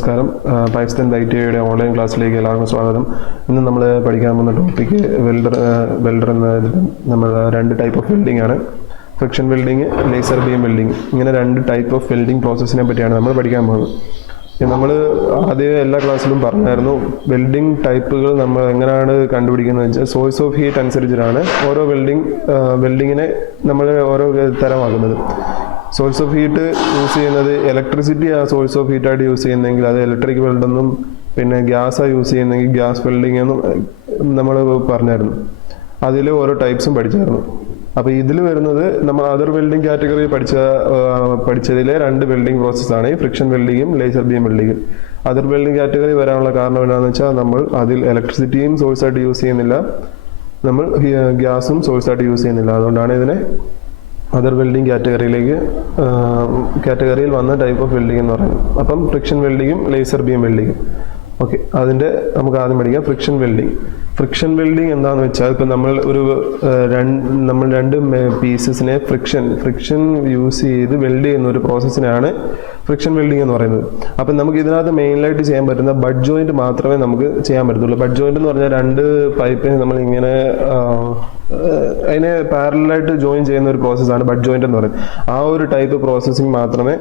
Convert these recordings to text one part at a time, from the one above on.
നമസ്കാരം. പാകിസ്ഥാൻ ITIയുടെ ഓൺലൈൻ ക്ലാസ്സിലേക്ക് എല്ലാവർക്കും സ്വാഗതം. ഇന്ന് നമ്മൾ പഠിക്കാൻ പോകുന്ന ടോപ്പിക്ക് വെൽഡർ എന്ന നമ്മൾ രണ്ട് ടൈപ്പ് ഓഫ് വെൽഡിംഗ് ആണ്. Friction welding, laser beam welding. ഇങ്ങനെ രണ്ട് ടൈപ്പ് ഓഫ് വെൽഡിംഗ് പ്രോസസ്സിനെ പറ്റിയാണ് നമ്മൾ പഠിക്കാൻ പോകുന്നത്. നമ്മൾ ആദ്യം എല്ലാ ക്ലാസ്സിലും പറഞ്ഞായിരുന്നു, വെൽഡിംഗ് ടൈപ്പുകൾ നമ്മൾ എങ്ങനെയാണ് കണ്ടുപിടിക്കുന്നത് വെച്ചാൽ സോഴ്സ് ഓഫ് ഹീറ്റ് അനുസരിച്ചിട്ടാണ് ഓരോ വെൽഡിങ്ങിനെ നമ്മൾ ഓരോ തരമാക്കുന്നത്. സോഴ്സ് ഓഫ് ഹീറ്റ് യൂസ് ചെയ്യുന്നത് ഇലക്ട്രിസിറ്റി ആ സോഴ്സ് ഓഫ് ഹീറ്റായിട്ട് യൂസ് ചെയ്യുന്നെങ്കിൽ അത് ഇലക്ട്രിക് വെൽഡെന്നും, പിന്നെ ഗ്യാസാണ് യൂസ് ചെയ്യുന്നെങ്കിൽ ഗ്യാസ് വെൽഡിംഗ് എന്നും നമ്മൾ പറഞ്ഞായിരുന്നു. അതിൽ ഓരോ ടൈപ്സും പഠിച്ചായിരുന്നു. അപ്പോൾ ഇതിൽ വരുന്നത് നമ്മൾ അതർ വെൽഡിംഗ് കാറ്റഗറി പഠിച്ചതിലെ രണ്ട് വെൽഡിംഗ് പ്രോസസ്സാണ് ഈ ഫ്രിക്ഷൻ വെൽഡിങ്ങും ലേസർ ബീം വെൽഡിങ്ങും. അതർ വെൽഡിംഗ് കാറ്റഗറി വരാനുള്ള കാരണം എന്താണെന്ന് വെച്ചാൽ നമ്മൾ അതിൽ ഇലക്ട്രിസിറ്റിയും സോഴ്സായിട്ട് യൂസ് ചെയ്യുന്നില്ല, നമ്മൾ ഗ്യാസും സോഴ്സായിട്ട് യൂസ് ചെയ്യുന്നില്ല. അതുകൊണ്ടാണ് ഇതിനെ അതർ വെൽഡിംഗ് കാറ്റഗറിയിൽ വന്ന ടൈപ്പ് ഓഫ് വെൽഡിംഗ് എന്ന് പറയുന്നത്. അപ്പം ഫ്രിക്ഷൻ വെൽഡിങ്ങും ലേസർ ബീം വെൽഡിങ്ങും. ഓക്കെ, അതിൻ്റെ നമുക്ക് ആദ്യം പഠിക്കാം ഫ്രിക്ഷൻ വെൽഡിങ്. ഫ്രിക്ഷൻ വെൽഡിങ് എന്താണെന്ന് വെച്ചാൽ ഇപ്പം നമ്മൾ രണ്ട് പീസസിനെ ഫ്രിക്ഷൻ യൂസ് ചെയ്ത് വെൽഡ് ചെയ്യുന്ന ഒരു പ്രോസസ്സിനാണ് ഫ്രിക്ഷൻ വെൽഡിങ് എന്ന് പറയുന്നത്. അപ്പം നമുക്ക് ഇതിനകത്ത് മെയിനായിട്ട് ചെയ്യാൻ പറ്റുന്ന ബഡ് ജോയിൻറ്റ് മാത്രമേ നമുക്ക് ചെയ്യാൻ പറ്റത്തുള്ളൂ. ബഡ് ജോയിൻറ്റ് എന്ന് പറഞ്ഞാൽ രണ്ട് പൈപ്പിനെ നമ്മളിങ്ങനെ അതിനെ പാരലായിട്ട് ജോയിൻ ചെയ്യുന്ന ഒരു പ്രോസസ്സാണ് ബഡ് ജോയിൻറ്റ് എന്ന് പറയുന്നത്. ആ ഒരു ടൈപ്പ് പ്രോസസ്സിങ് മാത്രമേ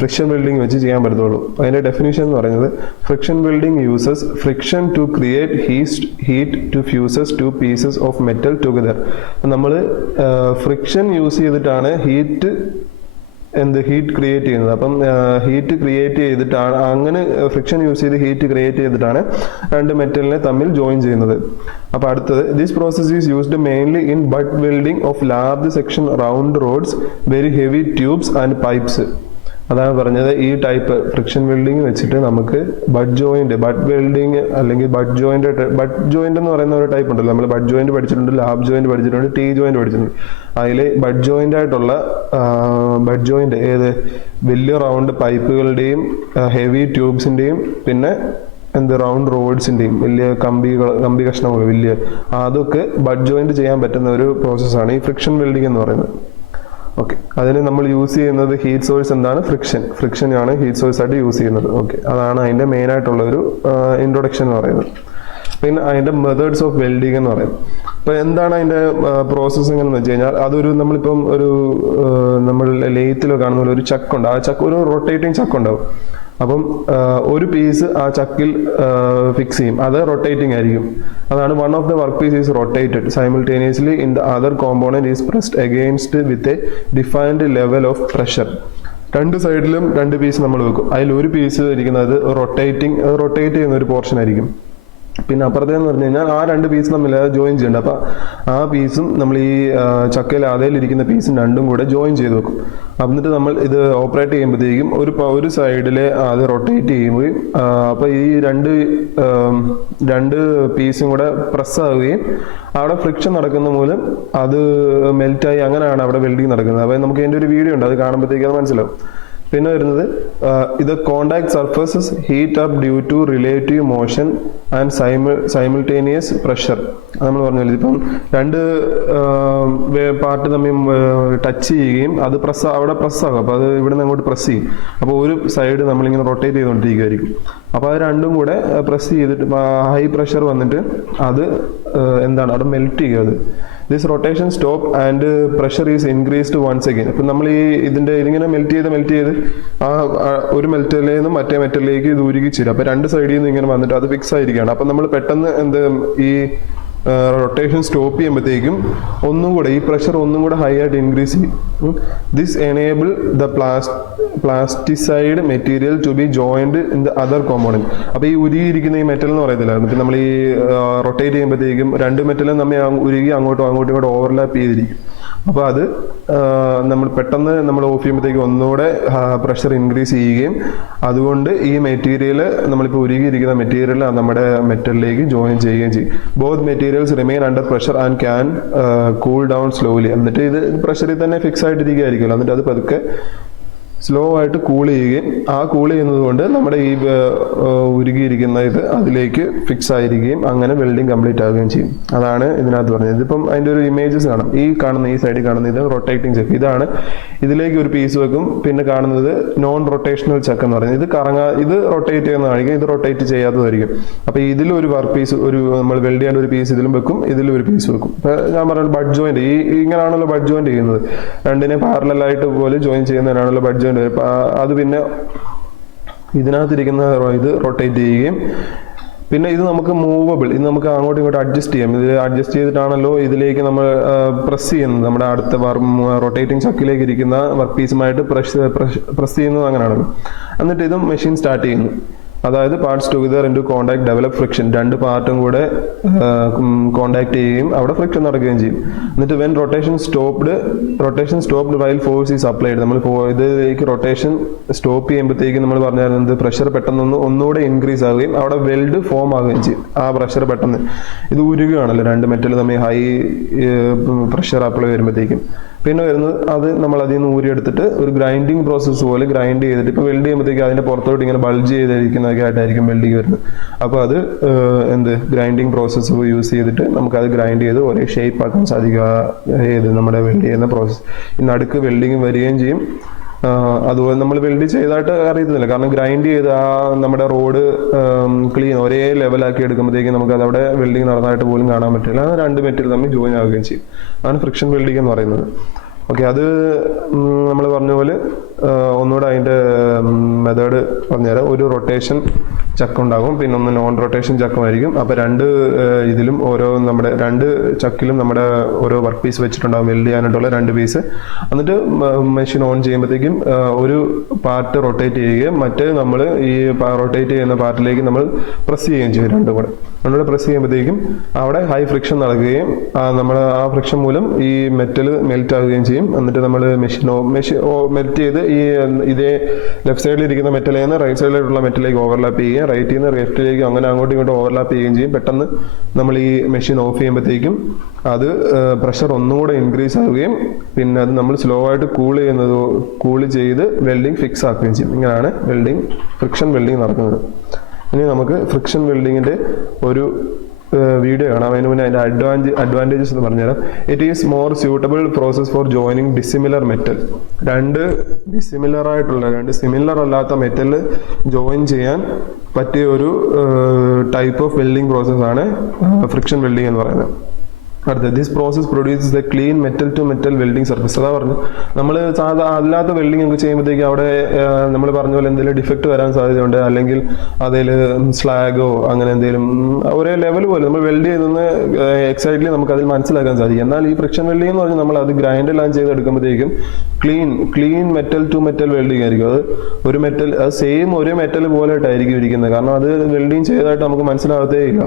ഫ്രിക്ഷൻ വെൽഡിങ് വെച്ച് ചെയ്യാൻ പറ്റത്തുള്ളൂ. അതിൻ്റെ ഡെഫിനിഷൻ എന്ന് പറയുന്നത്, friction welding uses friction to create heat to fuses two pieces of metal together. നമ്മൾ ഫ്രിക്ഷൻ യൂസ് ചെയ്തിട്ടാണ് ഹീറ്റ് ക്രിയേറ്റ് ചെയ്യുന്നത്. അപ്പം ഹീറ്റ് ക്രിയേറ്റ് ചെയ്തിട്ടാണ്, അങ്ങനെ ഫ്രിക്ഷൻ യൂസ് ചെയ്ത് ഹീറ്റ് ക്രിയേറ്റ് ചെയ്തിട്ടാണ് രണ്ട് മെറ്റലിനെ തമ്മിൽ ജോയിൻ ചെയ്യുന്നത്. അപ്പോൾ അടുത്തത്, this process is used mainly in butt welding of large section round rods, very heavy tubes and pipes. അതാണ് പറഞ്ഞത്, ഈ ടൈപ്പ് ഫ്രിക്ഷൻ വെൽഡിങ് വെച്ചിട്ട് നമുക്ക് ബഡ് വെൽഡിങ് അല്ലെങ്കിൽ ബഡ് ജോയിന്റ് എന്ന് പറയുന്ന ഒരു ടൈപ്പ് ഉണ്ടല്ലോ. നമ്മൾ ബഡ് ജോയിന്റ് പഠിച്ചിട്ടുണ്ട്, ലാബ് ജോയിന്റ് പഠിച്ചിട്ടുണ്ട്, ടീ ജോയിന്റ് പഠിച്ചിട്ടുണ്ട്. അതിൽ ബഡ് ജോയിന്റ് ഏത് വലിയ റൗണ്ട് പൈപ്പുകളുടെയും ഹെവി ട്യൂബ്സിന്റെയും പിന്നെ റൗണ്ട് റോഡ്സിന്റെയും വലിയ കമ്പി കഷ്ണങ്ങൾ വലിയ, അതൊക്കെ ബഡ് ജോയിന്റ് ചെയ്യാൻ പറ്റുന്ന ഒരു പ്രോസസ്സാണ് ഈ ഫ്രിക്ഷൻ വെൽഡിങ് എന്ന് പറയുന്നത്. ഓക്കെ, അതിന് നമ്മൾ യൂസ് ചെയ്യുന്നത് ഹീറ്റ് സോഴ്സ് എന്താണ്? ഫ്രിക്ഷനാണ് ഹീറ്റ് സോഴ്സ് ആയിട്ട് യൂസ് ചെയ്യുന്നത്. ഓക്കെ, അതാണ് അതിൻ്റെ മെയിൻ ആയിട്ടുള്ള ഒരു ഇൻട്രൊഡക്ഷൻ എന്ന് പറയുന്നത്. പിന്നെ അതിൻ്റെ മെത്തേഡ്സ് ഓഫ് വെൽഡിങ് എന്ന് പറയുന്നത്. അപ്പോൾ എന്താണ് അതിൻ്റെ പ്രോസസ്സിംഗ് എന്ന് വെച്ച് കഴിഞ്ഞാൽ, നമ്മളിപ്പം നമ്മൾ ലെയ്ത്തിൽ കാണുന്ന ഒരു ചക്കുണ്ട്. ആ ചക്ക് ഒരു റൊട്ടേറ്റിംഗ് ചക്കുണ്ടാവും. അപ്പം ഒരു പീസ് ആ ചക്കിൽ ഫിക്സ് ചെയ്യും, അത് റൊട്ടേറ്റിംഗ് ആയിരിക്കും. അതാണ് one of the work piece is rotated simultaneously in the other component is pressed against with a defined level of pressure. രണ്ട് സൈഡിലും രണ്ട് പീസ് നമ്മൾ വെക്കും. അതിൽ ഒരു പീസ് ഇരിക്കുന്നത് റൊട്ടേറ്റ് ചെയ്യുന്ന ഒരു പോർഷൻ ആയിരിക്കും. പിന്നെ അപ്പുറത്തേന്ന് പറഞ്ഞു കഴിഞ്ഞാൽ ആ രണ്ട് പീസ് തമ്മിൽ ജോയിൻ ചെയ്യേണ്ട. അപ്പം ആ പീസും നമ്മൾ ഈ ചക്കയിൽ അതേലിരിക്കുന്ന പീസും രണ്ടും കൂടെ ജോയിൻ ചെയ്ത് വെക്കും. എന്നിട്ട് നമ്മൾ ഇത് ഓപ്പറേറ്റ് ചെയ്യുമ്പോഴത്തേക്കും ഒരു സൈഡിൽ അത് റൊട്ടേറ്റ് ചെയ്യുകയും അപ്പോൾ ഈ രണ്ട് പീസും കൂടെ പ്രസ് ആവുകയും അവിടെ ഫ്രിക്ഷൻ നടക്കുന്ന മൂലം അത് മെൽറ്റായി, അങ്ങനെയാണ് അവിടെ വെൽഡിങ് നടക്കുന്നത്. അപ്പോൾ നമുക്ക് അതിൻ്റെ ഒരു വീഡിയോ ഉണ്ട്, അത് കാണുമ്പോഴത്തേക്കും അത് മനസ്സിലാവും. പിന്നെ വരുന്നത്, ഇത് contact surfaces heat up due to relative motion and simultaneous pressure. നമ്മൾ പറഞ്ഞില്ല, ഇപ്പം രണ്ട് പാർട്ട് തമ്മിൽ ടച്ച് ചെയ്യുകയും അത് അവിടെ പ്രസ്സാകും. അപ്പോൾ അത് ഇവിടെ നിന്ന് അങ്ങോട്ട് പ്രസ് ചെയ്യും. അപ്പോൾ ഒരു സൈഡ് നമ്മളിങ്ങനെ റൊട്ടേറ്റ് ചെയ്തുകൊണ്ടിരിക്കുമായിരിക്കും. അപ്പോൾ അത് രണ്ടും കൂടെ പ്രസ് ചെയ്തിട്ട് ഹൈ പ്രഷർ വന്നിട്ട് അത് അവിടെ മെൽറ്റ് ചെയ്യുക. അത് this rotation stop and pressure is increased once again. അപ്പം നമ്മൾ ഇതിങ്ങനെ മെൽറ്റ് ചെയ്ത് ആ ഒരു മെറ്റലിൽ നിന്ന് മറ്റേ മെറ്റലിലേക്ക് ഇത് ഉരുകി ചേരും. അപ്പം രണ്ട് സൈഡിൽ നിന്ന് ഇങ്ങനെ വന്നിട്ട് അത് ഫിക്സ് ആയിരിക്കുകയാണ്. അപ്പം നമ്മൾ പെട്ടെന്ന് ഈ റൊട്ടേഷൻ സ്റ്റോപ്പ് ചെയ്യുമ്പോഴത്തേക്കും ഈ പ്രഷർ ഒന്നും കൂടെ ഹൈ ആയിട്ട് ഇൻക്രീസ് ചെയ്യും. This enable the plasticised material to be joined in the other component. അപ്പോൾ ഈ ഉരുകിയിരിക്കുന്ന ഈ മെറ്റൽ എന്ന് പറയത്തില്ലായിരുന്നു, പിന്നെ നമ്മൾ ഈ റൊട്ടേറ്റ് ചെയ്യുമ്പോഴത്തേക്കും രണ്ട് മെറ്റലും നമ്മൾ ഉരുകി അങ്ങോട്ടും ഓവർലാപ്പ് ചെയ്തിരിക്കും. അപ്പോൾ അത് നമ്മൾ ഓഫ് ചെയ്യുമ്പോഴത്തേക്കും ഒന്നുകൂടെ പ്രഷർ ഇൻക്രീസ് ചെയ്യുകയും അതുകൊണ്ട് ഈ മെറ്റീരിയൽ നമ്മളിപ്പോൾ ഉരുകിയിരിക്കുന്ന മെറ്റീരിയൽ നമ്മുടെ മെറ്റലിലേക്ക് ജോയിൻ ചെയ്യുകയും ചെയ്യും. Both materials remain under pressure and can cool down slowly. എന്നിട്ട് ഇത് പ്രഷറിൽ തന്നെ ഫിക്സ് ആയിട്ടിരിക്കുകയായിരിക്കുമല്ലോ. എന്നിട്ട് അത് പതുക്കെ സ്ലോ ആയിട്ട് കൂൾ ചെയ്യുകയും ആ കൂൾ ചെയ്യുന്നത് കൊണ്ട് നമ്മുടെ ഈ ഉരുകിയിരിക്കുന്ന ഇത് അതിലേക്ക് ഫിക്സ് ആയിരിക്കുകയും അങ്ങനെ വെൽഡിങ് കംപ്ലീറ്റ് ആവുകയും ചെയ്യും. അതാണ് ഇതിനകത്ത് പറഞ്ഞത്. ഇതിപ്പം അതിൻ്റെ ഒരു ഇമേജസ് കാണാം. ഈ സൈഡിൽ കാണുന്ന ഇത് റൊട്ടേറ്റിംഗ് ചക്ക്. ഇതാണ് ഇതിലേക്ക് ഒരു പീസ് വെക്കും. പിന്നെ കാണുന്നത് നോൺ റൊട്ടേഷണൽ ചക്ക് എന്ന് പറയുന്നത്. ഇത് റൊട്ടേറ്റ് ചെയ്യുന്നതായിരിക്കും, ഇത് റൊട്ടേറ്റ് ചെയ്യാത്തതായിരിക്കും. അപ്പോൾ ഇതിലൊരു വർക്ക് പീസ്, ഒരു നമ്മൾ വെൽഡ് ചെയ്യേണ്ട ഒരു പീസ് ഇതിലും വെക്കും, ഇതിലും ഒരു പീസ് വെക്കും. ഞാൻ പറഞ്ഞ ബഡ് ജോയിന്റ് ഇങ്ങനെയാണല്ലോ ബഡ് ജോയിന്റ് ചെയ്യുന്നത്. രണ്ടിനെ പാരലായിട്ട് പോലെ ജോയിൻ ചെയ്യുന്നതിനാണല്ലോ ബഡ് ജോയിന്റ്. അത് പിന്നെ ഇതിനകത്തിരിക്കുന്ന ഇത് റൊട്ടേറ്റ് ചെയ്യുകയും പിന്നെ ഇത് നമുക്ക് മൂവബിൾ, ഇത് നമുക്ക് അങ്ങോട്ടും ഇങ്ങോട്ടും അഡ്ജസ്റ്റ് ചെയ്യാം. ഇത് അഡ്ജസ്റ്റ് ചെയ്തിട്ടാണല്ലോ ഇതിലേക്ക് നമ്മൾ പ്രസ് ചെയ്യുന്നത്. നമ്മുടെ അടുത്ത റൊട്ടേറ്റിംഗ് ചക്കിലേക്ക് ഇരിക്കുന്ന വർക്ക് പീസുമായിട്ട് പ്രസ് ചെയ്യുന്നത് അങ്ങനെയാണല്ലോ. എന്നിട്ട് ഇതും മെഷീൻ സ്റ്റാർട്ട് ചെയ്യുന്നു. അതായത് parts together into contact develop friction, രണ്ട് പാർട്ടും കൂടെ കോണ്ടാക്ട് ചെയ്യുകയും അവിടെ ഫ്രിക്ഷൻ നടക്കുകയും ചെയ്യും. എന്നിട്ട് when rotation stopped while force is applied, നമ്മൾ ഇതിലേക്ക് റൊട്ടേഷൻ സ്റ്റോപ്പ് ചെയ്യുമ്പോഴത്തേക്കും നമ്മൾ പറഞ്ഞാൽ പ്രഷർ പെട്ടെന്ന് ഒന്നുകൂടെ ഇൻക്രീസ് ആവുകയും അവിടെ വെൽഡ് ഫോം ആവുകയും ചെയ്യും. ആ പ്രഷർ പെട്ടെന്ന് ഇത് ഉരുകയാണല്ലോ, രണ്ട് മെറ്റൽ തമ്മിൽ ഹൈ പ്രഷർ അപ്ലൈ വരുമ്പോഴത്തേക്കും. പിന്നെ വരുന്നത് അത് നമ്മൾ അതിൽ നിന്ന് ഊരിയെടുത്തിട്ട് ഒരു ഗ്രൈൻഡിങ് പ്രോസസ്സ് പോലെ ഗ്രൈൻഡ് ചെയ്തിട്ട് ഇപ്പോൾ വെൽഡ് ചെയ്യുമ്പോഴത്തേക്കും അതിൻ്റെ പുറത്തോട്ട് ഇങ്ങനെ ബൾജ് ചെയ്തിരിക്കുന്നതൊക്കെ ആയിട്ടായിരിക്കും വെൽഡിങ് വരുന്നത്. അപ്പോൾ അത് ഗ്രൈൻഡിങ് പ്രോസസ്സ് യൂസ് ചെയ്തിട്ട് നമുക്കത് ഗ്രൈൻഡ് ചെയ്ത് ഒരേ ഷേപ്പ് ആക്കാൻ സാധിക്കുക. നമ്മുടെ വെൽഡ് ചെയ്യുന്ന പ്രോസസ്സ് ഈ നടുക്ക് വെൽഡിങ് വരികയും ചെയ്യും. അതുപോലെ നമ്മൾ വെൽഡ് ചെയ്തായിട്ട് അറിയത്തില്ല, കാരണം ഗ്രൈൻഡ് ചെയ്ത് ആ നമ്മുടെ റോഡ് ക്ലീൻ ഒരേ ലെവലാക്കി എടുക്കുമ്പോഴത്തേക്കും നമുക്ക് അതവിടെ വെൽഡിങ് നടന്നതായിട്ട് പോലും കാണാൻ പറ്റില്ല. രണ്ട് മെറ്റീരിയൽ തമ്മിൽ ജോയിൻ ആവുകയും ചെയ്യും. അതാണ് ഫ്രിക്ഷൻ വെൽഡിങ് എന്ന് പറയുന്നത്. ഓക്കെ, അത് നമ്മൾ പറഞ്ഞ പോലെ ഒന്നുകൂടെ അതിൻ്റെ മെത്തേഡ് പറഞ്ഞുതരാം. ഒരു റൊട്ടേഷൻ ചക്ക് ഉണ്ടാകും, പിന്നെ ഒന്ന് നോൺ റൊട്ടേഷൻ ചക്കുമായിരിക്കും. അപ്പോൾ ഇതിലും നമ്മുടെ രണ്ട് ചക്കിലും നമ്മുടെ ഓരോ വർക്ക് പീസ് വെച്ചിട്ടുണ്ടാകും, വെൽഡ് ചെയ്യാനായിട്ടുള്ള രണ്ട് പീസ്. എന്നിട്ട് മെഷീൻ ഓൺ ചെയ്യുമ്പോഴത്തേക്കും ഒരു പാർട്ട് റൊട്ടേറ്റ് ചെയ്യുകയും മറ്റേ നമ്മൾ ഈ റൊട്ടേറ്റ് ചെയ്യുന്ന പാർട്ടിലേക്ക് നമ്മൾ പ്രസ് ചെയ്യുകയും ചെയ്യും. രണ്ടും കൂടെ നമ്മളോട് പ്രസ് ചെയ്യുമ്പോഴത്തേക്കും അവിടെ ഹൈ ഫ്രിക്ഷൻ നടക്കുകയും നമ്മൾ ആ ഫ്രിക്ഷൻ മൂലം ഈ മെറ്റൽ മെൽറ്റ് ആവുകയും ചെയ്യും. എന്നിട്ട് നമ്മൾ മെഷീൻ മെൽറ്റ് ചെയ്ത് ഈ ഇതേ ലെഫ്റ്റ് സൈഡിൽ ഇരിക്കുന്ന മെറ്റലിൽ നിന്ന് റൈറ്റ് സൈഡിലുള്ള മെറ്റലിലേക്ക് ഓവർലാപ്പ് ചെയ്യുകയും റൈറ്റിൽ നിന്ന് ലെഫ്റ്റിലേക്ക് അങ്ങനെ അങ്ങോട്ടും ഇങ്ങോട്ടും ഓവർലാപ്പ് ചെയ്യുകയും ചെയ്യും. പെട്ടെന്ന് നമ്മൾ ഈ മെഷീൻ ഓഫ് ചെയ്യുമ്പോഴത്തേക്കും അത് പ്രഷർ ഒന്നുകൂടെ ഇൻക്രീസ് ആവുകയും പിന്നെ അത് നമ്മൾ സ്ലോ ആയിട്ട് കൂൾ ചെയ്ത് വെൽഡിങ് ഫിക്സ് ആക്കുകയും ചെയ്യും. ഇങ്ങനെയാണ് ഫ്രിക്ഷൻ വെൽഡിങ് നടക്കുന്നത്. ഇനി നമുക്ക് ഫ്രിക്ഷൻ വെൽഡിങ്ങിൻ്റെ ഒരു വീഡിയോ കാണാം. അതിന് മുന്നേ അതിൻ്റെ അഡ്വാൻറ്റേജസ് എന്ന് പറഞ്ഞുതരാം. It is more suitable process for joining dissimilar metal. രണ്ട് സിമിലർ അല്ലാത്ത മെറ്റൽ ജോയിൻ ചെയ്യാൻ പറ്റിയ ഒരു ടൈപ്പ് ഓഫ് വെൽഡിങ് പ്രോസസ്സാണ് ഫ്രിക്ഷൻ വെൽഡിങ് എന്ന് പറയുന്നത്. അടുത്ത this process produces the clean metal to metal welding surface. അതാ പറഞ്ഞു, നമ്മൾ അല്ലാത്ത വെൽഡിംഗ് ഒക്കെ ചെയ്യുമ്പോഴത്തേക്ക് അവിടെ നമ്മൾ പറഞ്ഞ പോലെ എന്തെങ്കിലും ഡിഫക്റ്റ് വരാൻ സാധ്യതയുണ്ട്, അല്ലെങ്കിൽ അതിൽ സ്ലാഗോ അങ്ങനെ എന്തെങ്കിലും ഒരേ ലെവൽ പോലെ നമ്മൾ വെൽഡ് ചെയ്യുന്ന എക്സൈറ്റ്ലി നമുക്ക് അതിൽ മനസ്സിലാക്കാൻ സാധിക്കും. എന്നാൽ ഈ ഫ്രിക്ഷൻ വെൽഡിംഗ് എന്ന് പറഞ്ഞാൽ നമ്മൾ അത് ഗ്രൈൻഡെല്ലാം ചെയ്തെടുക്കുമ്പോഴത്തേക്കും clean metal to metal welding ആയിരിക്കും. അത് ഒരു മെറ്റൽ സെയിം ഒരു മെറ്റൽ പോലെ ആയിട്ടായിരിക്കും ഇരിക്കുന്നത്, കാരണം അത് വെൽഡിംഗ് ചെയ്തതായിട്ട് നമുക്ക് മനസ്സിലാകത്തേ ഇല്ല.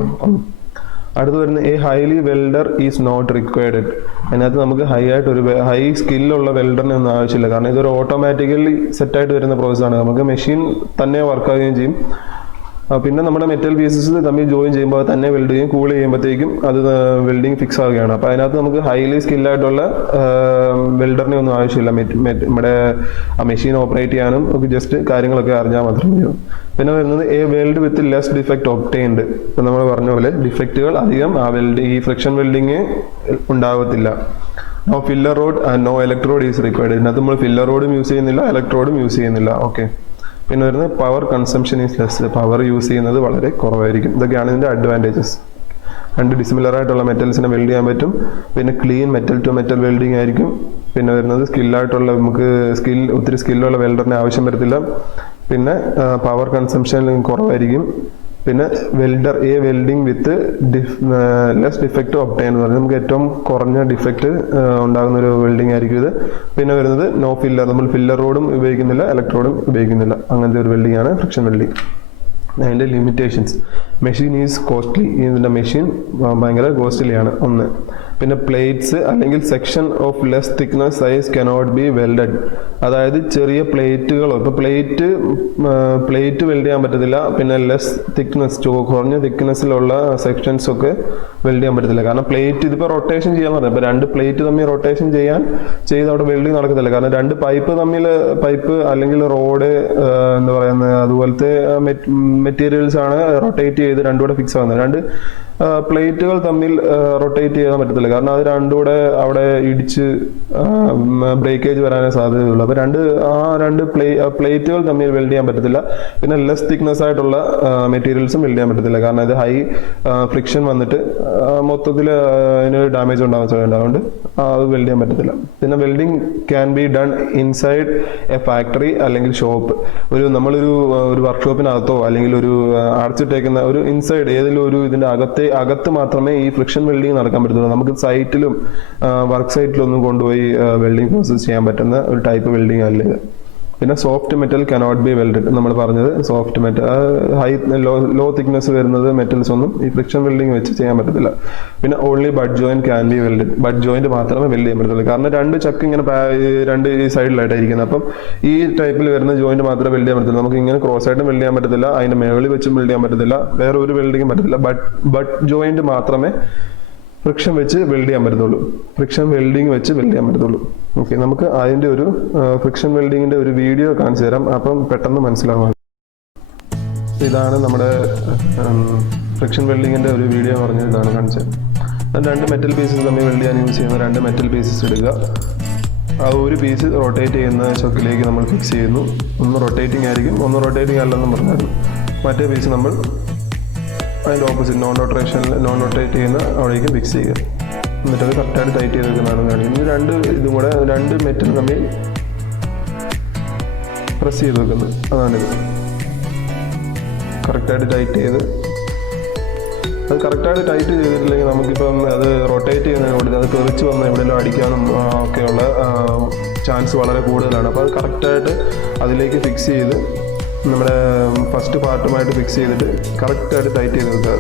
അടുത്ത് വരുന്ന a highly welder is not required. അതിനകത്ത് നമുക്ക് ഹൈ സ്കില്ലുള്ള വെൽഡറിനെ ഒന്നും ആവശ്യമില്ല, കാരണം ഇതൊരു ഓട്ടോമാറ്റിക്കലി സെറ്റായിട്ട് വരുന്ന പ്രോസസ്സാണ്. നമുക്ക് മെഷീൻ തന്നെ വർക്കാവുകയും ചെയ്യും. പിന്നെ നമ്മുടെ മെറ്റൽ പീസസ് തമ്മിൽ ജോയിൻ ചെയ്യുമ്പോൾ തന്നെ വെൽഡ് ചെയ്യും, കൂൾ ചെയ്യുമ്പോഴത്തേക്കും അത് വെൽഡിങ് ഫിക്സ് ആവുകയാണ്. അപ്പോൾ അതിനകത്ത് നമുക്ക് ഹൈലി സ്കില്ലായിട്ടുള്ള വെൽഡറിനെ ഒന്നും ആവശ്യമില്ല. നമ്മുടെ ആ മെഷീൻ ഓപ്പറേറ്റ് ചെയ്യാനും ഒക്കെ ജസ്റ്റ് കാര്യങ്ങളൊക്കെ അറിഞ്ഞാൽ മാത്രമേ മതിയോ. പിന്നെ വരുന്നത് a weld with less defect obtained. ഇപ്പം നമ്മൾ പറഞ്ഞ പോലെ ഡിഫക്റ്റുകൾ അധികം ഈ ഫ്രിക്ഷൻ വെൽഡിങ് ഉണ്ടാകത്തില്ല. No filler rod and no electrode is required. ഇതിനകത്ത് നമ്മൾ ഫില്ലർ റോഡും യൂസ് ചെയ്യുന്നില്ല, ഇലക്ട്രോഡും യൂസ് ചെയ്യുന്നില്ല. ഓക്കെ, പിന്നെ വരുന്നത് power consumption is less. Power use ചെയ്യുന്നത് വളരെ കുറവായിരിക്കും. ഇതൊക്കെയാണ് ഇതിൻ്റെ അഡ്വാൻറ്റേജസ്. രണ്ട് ഡിസിമിലർ ആയിട്ടുള്ള മെറ്റൽസിനെ വെൽഡ് ചെയ്യാൻ പറ്റും. പിന്നെ clean metal to metal welding ആയിരിക്കും. പിന്നെ വരുന്നത് സ്കില്ലായിട്ടുള്ള ഒത്തിരി സ്കില്ലുള്ള വെൽഡറിന് ആവശ്യം വരത്തില്ല. പിന്നെ പവർ കൺസംഷൻ കുറവായിരിക്കും. പിന്നെ വെൽഡിങ് വിത്ത് ലെസ് ഡിഫക്റ്റ് ഒബ്റ്റൈൻ എന്ന് പറഞ്ഞാൽ നമുക്ക് ഏറ്റവും കുറഞ്ഞ ഡിഫക്റ്റ് ഉണ്ടാകുന്ന ഒരു വെൽഡിങ് ആയിരിക്കും ഇത്. പിന്നെ വരുന്നത് നോ ഫില്ലർ, നമ്മൾ ഫില്ലർ റോഡും ഉപയോഗിക്കുന്നില്ല, ഇലക്ട്രോഡും ഉപയോഗിക്കുന്നില്ല. അങ്ങനത്തെ ഒരു വെൽഡിംഗ് ആണ് ഫ്രിക്ഷൻ വെൽഡിംഗ്. അതിൻ്റെ ലിമിറ്റേഷൻസ്, മെഷീൻ ഈസ് കോസ്റ്റ്ലി. ഇതിൻ്റെ മെഷീൻ ഭയങ്കര കോസ്റ്റ്ലിയാണ് ഒന്ന്. പിന്നെ പ്ലേറ്റ്സ് അല്ലെങ്കിൽ section of less thickness size cannot be welded. അതായത് ചെറിയ പ്ലേറ്റുകളോ, ഇപ്പോൾ പ്ലേറ്റ് വെൽഡ് ചെയ്യാൻ പറ്റത്തില്ല. പിന്നെ ലെസ് തിക്നെസ്, കുറഞ്ഞ തിക്നെസ്സിലുള്ള സെക്ഷൻസ് ഒക്കെ വെൽഡ് ചെയ്യാൻ പറ്റത്തില്ല. കാരണം പ്ലേറ്റ് ഇതിപ്പോൾ റൊട്ടേഷൻ ചെയ്യാൻ പറഞ്ഞത്, ഇപ്പോൾ 2 പ്ലേറ്റ് തമ്മിൽ റൊട്ടേഷൻ ചെയ്ത് അവിടെ വെൽഡിങ് നടക്കത്തില്ല. കാരണം 2 പൈപ്പ് അല്ലെങ്കിൽ റോഡ്, എന്താ പറയുന്നത്, അതുപോലത്തെ മെറ്റീരിയൽസ് ആണ് റൊട്ടേറ്റ് ചെയ്ത് രണ്ടും കൂടെ ഫിക്സ് ആവുന്നത്. 2 പ്ലേറ്റുകൾ തമ്മിൽ റൊട്ടേറ്റ് ചെയ്യാൻ പറ്റത്തില്ല. കാരണം അത് രണ്ടും കൂടെ അവിടെ ഇടിച്ച് ബ്രേക്കേജ് വരാനേ സാധ്യതയുള്ളൂ. അപ്പോൾ 2 പ്ലേറ്റുകൾ തമ്മിൽ വെൽഡ് ചെയ്യാൻ പറ്റത്തില്ല. പിന്നെ ലെസ് തിക്നെസ് ആയിട്ടുള്ള മെറ്റീരിയൽസും വെൽഡ് ചെയ്യാൻ പറ്റത്തില്ല. കാരണം ഇത് ഹൈ ഫ്രിക്ഷൻ വന്നിട്ട് മൊത്തത്തിൽ അതിന് ഡാമേജ് ഉണ്ടാവാൻ സാധ്യത. അതുകൊണ്ട് അത് വെൽഡ് ചെയ്യാൻ പറ്റത്തില്ല. പിന്നെ welding can be done inside A factory അല്ലെങ്കിൽ ഷോപ്പ്. നമ്മളൊരു വർക്ക്ഷോപ്പിനകത്തോ അല്ലെങ്കിൽ ഒരു അടച്ചിട്ടേക്കുന്ന ഒരു ഇൻസൈഡ് ഏതെങ്കിലും ഒരു ഇതിന്റെ അകത്ത് മാത്രമേ ഈ ഫ്രിക്ഷൻ വെൽഡിങ് നടക്കാൻ പറ്റത്തുള്ളൂ. നമുക്ക് സൈറ്റിലും വർക്ക് സൈറ്റിലും ഒന്നും കൊണ്ടുപോയി വെൽഡിങ് പ്രോസസ് ചെയ്യാൻ പറ്റുന്ന ഒരു ടൈപ്പ് വെൽഡിങ് അല്ല ഇത്. പിന്നെ soft metal cannot be welded. നമ്മൾ പറഞ്ഞത് സോഫ്റ്റ് മെറ്റൽ, ലോ തിക്നെസ് വരുന്നത് മെറ്റൽസ് ഒന്നും ഈ ഫ്രിക്ഷൻ വെൽഡിങ് വെച്ച് ചെയ്യാൻ പറ്റത്തില്ല. പിന്നെ only bud joint can be welded. Bud joint മാത്രമേ വെൽഡ് ചെയ്യാൻ പറ്റത്തുള്ളൂ. കാരണം 2 ചക്ക് ഇങ്ങനെ 2 ഈ സൈഡിലായിട്ടായിരിക്കുന്നത്. അപ്പം ഈ ടൈപ്പിൽ വരുന്ന ജോയിന്റ് മാത്രമേ വെൽഡ് ചെയ്യാൻ പറ്റത്തുള്ളൂ. നമുക്ക് ഇങ്ങനെ ക്രോസ് ആയിട്ടും വെൽഡ് ചെയ്യാൻ പറ്റത്തില്ല, അതിന്റെ മേളിൽ വെച്ചും വെൽഡ് ചെയ്യാൻ പറ്റത്തില്ല, വേറെ ഒരു വെൽഡിങ്ങും പറ്റത്തില്ല. ബഡ് ജോയിന്റ് മാത്രമേ ഫ്രിക്ഷൻ വെച്ച് വെൽഡ് ചെയ്യാൻ പറ്റത്തുള്ളൂ. ഫ്രിക്ഷൻ വെൽഡിങ് വെച്ച് വെൽഡ് ചെയ്യാൻ പറ്റത്തുള്ളൂ. ഓക്കെ, നമുക്ക് അതിന്റെ ഒരു ഫ്രിക്ഷൻ വെൽഡിങ്ങിന്റെ ഒരു വീഡിയോ കാണിച്ചു തരാം. അപ്പം പെട്ടെന്ന് മനസ്സിലാവും. ഇതാണ് നമ്മുടെ ഫ്രിക്ഷൻ വെൽഡിങ്ങിന്റെ ഒരു വീഡിയോ പറഞ്ഞത്. ഇതാണ് കാണിച്ചത്. 2 മെറ്റൽ പീസസ് തമ്മിൽ വെൽഡ് ചെയ്യാൻ യൂസ് ചെയ്യുന്ന 2 മെറ്റൽ പീസസ് എടുക്കുക. ആ ഒരു പീസ് റൊട്ടേറ്റ് ചെയ്യുന്ന ചൊക്കിലേക്ക് നമ്മൾ ഫിക്സ് ചെയ്യുന്നു. ഒന്ന് റൊട്ടേറ്റിംഗ് ആയിരിക്കും, ഒന്ന് റൊട്ടേറ്റിംഗ് അല്ലെന്നും പറഞ്ഞാലും. മറ്റേ പീസ് നമ്മൾ അതിൻ്റെ ഓപ്പോസിറ്റ് നോൺ റൊട്ടേറ്റ് ചെയ്യുന്ന അവിടേക്ക് ഫിക്സ് ചെയ്യുക. എന്നിട്ട് അത് കറക്റ്റായിട്ട് ടൈറ്റ് ചെയ്ത് വെക്കുന്നതാണ് കാണിക്കുന്നത്. ഇതും കൂടെ 2 മെറ്റൽ തമ്മിൽ പ്രസ് ചെയ്ത് വെക്കുന്നത്. അതാണിത്. കറക്റ്റായിട്ട് ടൈറ്റ് ചെയ്ത്, അത് കറക്റ്റായിട്ട് ടൈറ്റ് ചെയ്തിട്ടില്ലെങ്കിൽ നമുക്കിപ്പം അത് റൊട്ടേറ്റ് ചെയ്യുന്നതിനോട് അത് തെറിച്ച് വന്ന് എവിടെയെല്ലാം അടിക്കാനും ഒക്കെയുള്ള ചാൻസ് വളരെ കൂടുതലാണ്. അപ്പോൾ അത് കറക്റ്റായിട്ട് അതിലേക്ക് ഫിക്സ് ചെയ്ത് നമ്മുടെ ഫസ്റ്റ് പാർട്ടുമായിട്ട് ഫിക്സ് ചെയ്തിട്ട് കറക്റ്റായിട്ട് ടൈറ്റ് ചെയ്ത് വെക്കുക.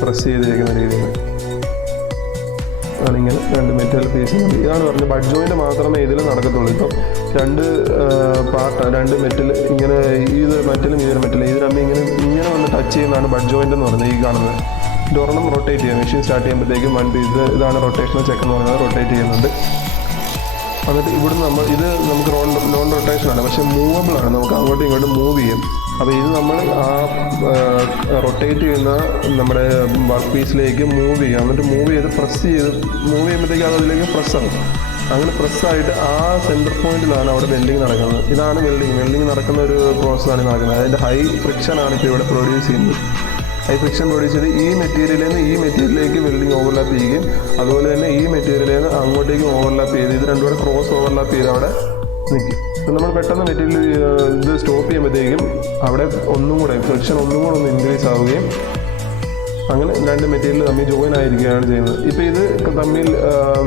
പ്രസ് ചെയ്തിരിക്കുന്ന രീതിയിൽ ആണിങ്ങനെ 2 മെറ്റൽ പീസ്. ഇതാണ് പറഞ്ഞത്, ബഡ് ജോയിന്റ് മാത്രമേ ഇതിൽ നടക്കത്തുള്ളൂ. ഇപ്പം 2 മെറ്റൽ ഇങ്ങനെ, ഇത് മെറ്റലും ഇതൊരു മെറ്റലും, ഇത് തമ്മിൽ ഇങ്ങനെ വന്ന് ടച്ച് ചെയ്യുന്നതാണ് ബഡ് ജോയിന്റ് എന്ന് പറയുന്നത്. ഈ കാണുന്നത് ഇതൊരെണ്ണം റൊട്ടേറ്റ് ചെയ്യാം. മെഷീൻ സ്റ്റാർട്ട് ചെയ്യുമ്പോഴത്തേക്കും 1 പീസ്, ഇതാണ് റൊട്ടേഷണൽ ചെക്ക് എന്ന് പറയുന്നത്, റൊട്ടേറ്റ് ചെയ്യുന്നുണ്ട്. എന്നിട്ട് ഇവിടുന്ന് നമുക്ക് നോൺ റൊട്ടേഷൻ ആണ്, പക്ഷെ മൂവബിൾ ആണ്. നമുക്ക് അങ്ങോട്ടും ഇങ്ങോട്ടും മൂവ് ചെയ്യും. അപ്പോൾ ഇത് നമ്മൾ ആ റൊട്ടേറ്റ് ചെയ്യുന്ന നമ്മുടെ വർക്ക് പീസിലേക്ക് മൂവ് ചെയ്യുക. എന്നിട്ട് മൂവ് ചെയ്യുമ്പോഴത്തേക്ക് അത് അതിലേക്ക് പ്രസ്സാകും. അങ്ങനെ പ്രസ്സായിട്ട് ആ സെൻറ്റർ പോയിന്റിലാണ് അവിടെ വെൽഡിങ് നടക്കുന്നത്. ഇതാണ് വെൽഡിങ് നടക്കുന്ന ഒരു പ്രോസസ്സാണ് നടക്കുന്നത്. അതിൻ്റെ ഹൈ ഫ്രിക്ഷനാണ് ഇപ്പോൾ ഇവിടെ പ്രൊഡ്യൂസ് ചെയ്യുന്നത്. ഹൈ ഫ്രിക്ഷൻ പ്രൊഡ്യൂസ് ചെയ്ത് ഈ മെറ്റീരിയലിൽ നിന്ന് ഈ മെറ്റീരിയലിലേക്ക് വെൽഡിങ് ഓവർലാപ്പ് ചെയ്യുകയും അതുപോലെ തന്നെ ഈ മെറ്റീരിയലിൽ നിന്ന് അങ്ങോട്ടേക്കും ഓവർലാപ്പ് ചെയ്ത് ഇത് രണ്ടും കൂടെ ക്രോസ് ഓവർലാപ്പ് ചെയ്ത് അവിടെ നിൽക്കും. അപ്പം നമ്മൾ പെട്ടെന്ന് മെറ്റീരിയൽ ഇത് സ്റ്റോപ്പ് ചെയ്യുമ്പോഴത്തേക്കും അവിടെ ഫ്രിക്ഷൻ ഒന്നും കൂടെ ഒന്ന് ഇൻക്രീസ് ആവുകയും അങ്ങനെ 2 മെറ്റീരിയൽ തമ്മിൽ ജോയിൻ ആയിരിക്കുകയാണ് ചെയ്യുന്നത്. ഇപ്പോൾ ഇത് തമ്മിൽ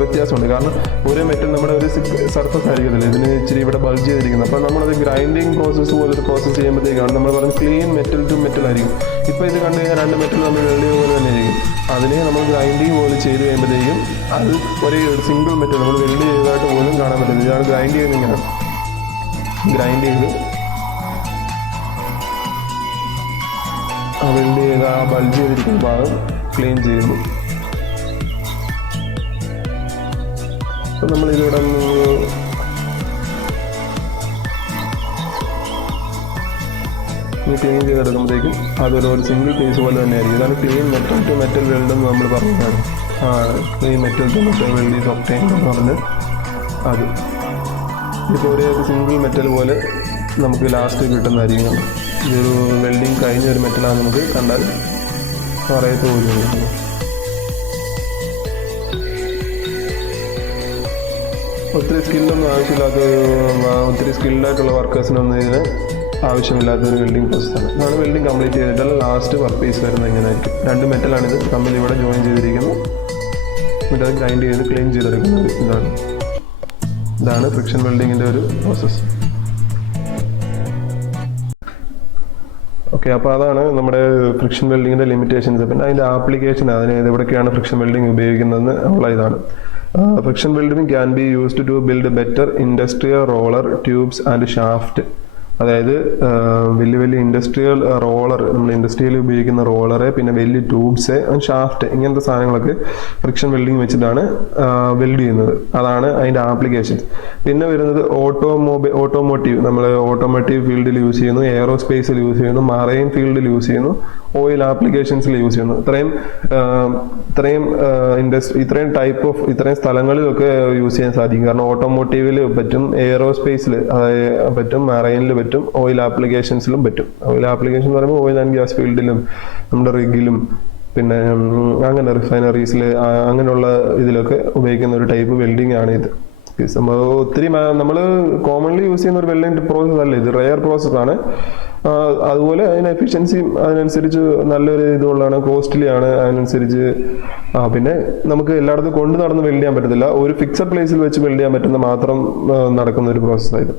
വ്യത്യാസമുണ്ട്. കാരണം ഒരേ മെറ്റൽ നമ്മുടെ ഒരു സർഫസ് ആയിരിക്കത്തില്ല, ഇതിന് ഇച്ചിരി ഇവിടെ ബൾജ് ചെയ്തിരിക്കുന്നത്. അപ്പോൾ നമ്മളത് ഗ്രൈൻഡിങ് പ്രോസസ്സ് പോലൊരു പ്രോസസ്സ് ചെയ്യുമ്പോഴത്തേക്കാണ് നമ്മൾ പറഞ്ഞ് ക്ലീൻ മെറ്റൽ ടു മെറ്റൽ ആയിരിക്കും. ഇപ്പോൾ ഇത് കണ്ടു കഴിഞ്ഞാൽ 2 മെറ്റൽ തമ്മിൽ വെള്ളിയ പോലെ തന്നെ ആയിരിക്കും. അതിനെ നമ്മൾ ഗ്രൈൻഡിങ് പോലെ ചെയ്ത് കഴിയുമ്പോഴത്തേക്കും അത് ഒരു സിംഗിൾ മെറ്റൽ നമ്മൾ വെൽഡ് ചെയ്തതായിട്ട് പോലും കാണാൻ പറ്റുന്നത്. ഇതാണ് ഗ്രൈൻഡ് ചെയ്യുന്നത്. ഇങ്ങനെ ഗ്രൈൻഡ് ചെയ്ത് വെൽഡ് ചെയ്ത് ആ ബൾജ് ചെയ്തിരിക്കുന്ന ഭാഗം ക്ലീൻ ചെയ്യുന്നു. അപ്പം നമ്മളിതിവിടെ ക്ലീൻ ചെയ്തെടുക്കുമ്പോഴത്തേക്കും അതൊരു സിംഗിൾ പീസ് പോലെ തന്നെയായിരിക്കും. ഇതാണ് clean metal to metal weld എന്ന് നമ്മൾ പറഞ്ഞതാണ്. Clean metal to metal weld is obtained എന്ന് പറഞ്ഞ് അത് ഇപ്പോൾ ഒരു സിംഗിൾ മെറ്റൽ പോലെ നമുക്ക് ലാസ്റ്റ് കിട്ടുന്നതായിരിക്കും. ഇതൊരു വെൽഡിങ് കഴിഞ്ഞ ഒരു മെറ്റലാണ് നമുക്ക് കണ്ടാൽ പറയത്ത് പോലും. ഒത്തിരി സ്കില്ലൊന്നും ഒത്തിരി സ്കിൽഡായിട്ടുള്ള വർക്കേഴ്സിനൊന്നും ഇതിന് ആവശ്യമില്ലാത്തൊരു വെൽഡിങ് പ്രോസസ്സാണ്. ഇതാണ് വെൽഡിങ് കംപ്ലീറ്റ് ചെയ്തിട്ടുള്ള ലാസ്റ്റ് വർക്ക് പീസ് വരുന്നത്. ഇങ്ങനെയായിരിക്കും 2 മെറ്റലാണിത് തമ്മിൽ ഇവിടെ ജോയിൻ ചെയ്തിരിക്കുന്നു. എന്നിട്ട് അത് ഗ്രൈൻഡ് ചെയ്ത് ക്ലീൻ ചെയ്തെടുക്കുന്നത്. ഇതാണ് ഫ്രിക്ഷൻ വെൽഡിങ്ങിൻ്റെ ഒരു പ്രോസസ്സ്. ഓക്കെ, അപ്പോൾ അതാണ് നമ്മുടെ ഫ്രിക്ഷൻ വെൽഡിങ്ങിൻ്റെ ലിമിറ്റേഷൻസ്. പിന്നെ അതിൻ്റെ ആപ്ലിക്കേഷൻ, എവിടെയൊക്കെയാണ് ഫ്രിക്ഷൻ വെൽഡിങ് ഉപയോഗിക്കുന്നതെന്ന് ഉള്ള ഇതാണ്. Friction welding can be used to build better industrial roller tubes and shaft. അതായത് വലിയ വലിയ ഇൻഡസ്ട്രിയൽ റോളർ, നമ്മൾ ഇൻഡസ്ട്രിയിൽ ഉപയോഗിക്കുന്ന റോളറ്, പിന്നെ വലിയ ട്യൂബ്സ്, ഷാഫ്റ്റ്, ഇങ്ങനത്തെ സാധനങ്ങളൊക്കെ ഫ്രിക്ഷൻ വെൽഡിങ് വെച്ചിട്ടാണ് വെൽഡ് ചെയ്യുന്നത്. അതാണ് അതിൻ്റെ ആപ്ലിക്കേഷൻസ്. പിന്നെ വരുന്നത് ഓട്ടോമോട്ടീവ്, നമ്മൾ ഓട്ടോമോട്ടീവ് ഫീൽഡിൽ യൂസ് ചെയ്യുന്നു, എയറോസ്പേസിൽ യൂസ് ചെയ്യുന്നു, മറൈൻ ഫീൽഡിൽ യൂസ് ചെയ്യുന്നു, ഓയിൽ ആപ്ലിക്കേഷൻസിൽ യൂസ് ചെയ്യുന്നു. ഇത്രയും സ്ഥലങ്ങളിലൊക്കെ യൂസ് ചെയ്യാൻ സാധിക്കും. കാരണം ഓട്ടോമോട്ടീവിൽ പറ്റും, എയറോസ്പേസിൽ പറ്റും, മറൈനിൽ പറ്റും, ഓയിൽ ആപ്ലിക്കേഷൻസിലും പറ്റും. ഓയിൽ ആപ്ലിക്കേഷൻ എന്ന് പറയുമ്പോൾ ഓയിൽ ആൻഡ് ഗ്യാസ് ഫീൽഡിലും, നമ്മുടെ റിഗിലും, പിന്നെ അങ്ങനെ റിഫൈനറീസിൽ, അങ്ങനെയുള്ള ഇതിലൊക്കെ ഉപയോഗിക്കുന്ന ഒരു ടൈപ്പ് വെൽഡിംഗ് ആണ് ഇത്. ഒത്തിരി നമ്മൾ കോമൺലി യൂസ് ചെയ്യുന്ന ഒരു വെൽഡിംഗ് പ്രോസസ് അല്ല ഇത്, റെയർ പ്രോസസ്സാണ്. അതുപോലെ അതിന് എഫിഷ്യൻസിയും അതിനനുസരിച്ച് നല്ലൊരു ഇതുള്ളതാണ്, കോസ്റ്റ്ലി ആണ് അതിനനുസരിച്ച്. പിന്നെ നമുക്ക് എല്ലായിടത്തും കൊണ്ട് നടന്ന് വെൽഡ് ചെയ്യാൻ പറ്റത്തില്ല, ഒരു ഫിക്സഡ് പ്ലേസിൽ വെച്ച് വെൽഡ് ചെയ്യാൻ പറ്റുന്ന മാത്രം നടക്കുന്ന ഒരു പ്രോസസ്സായത്.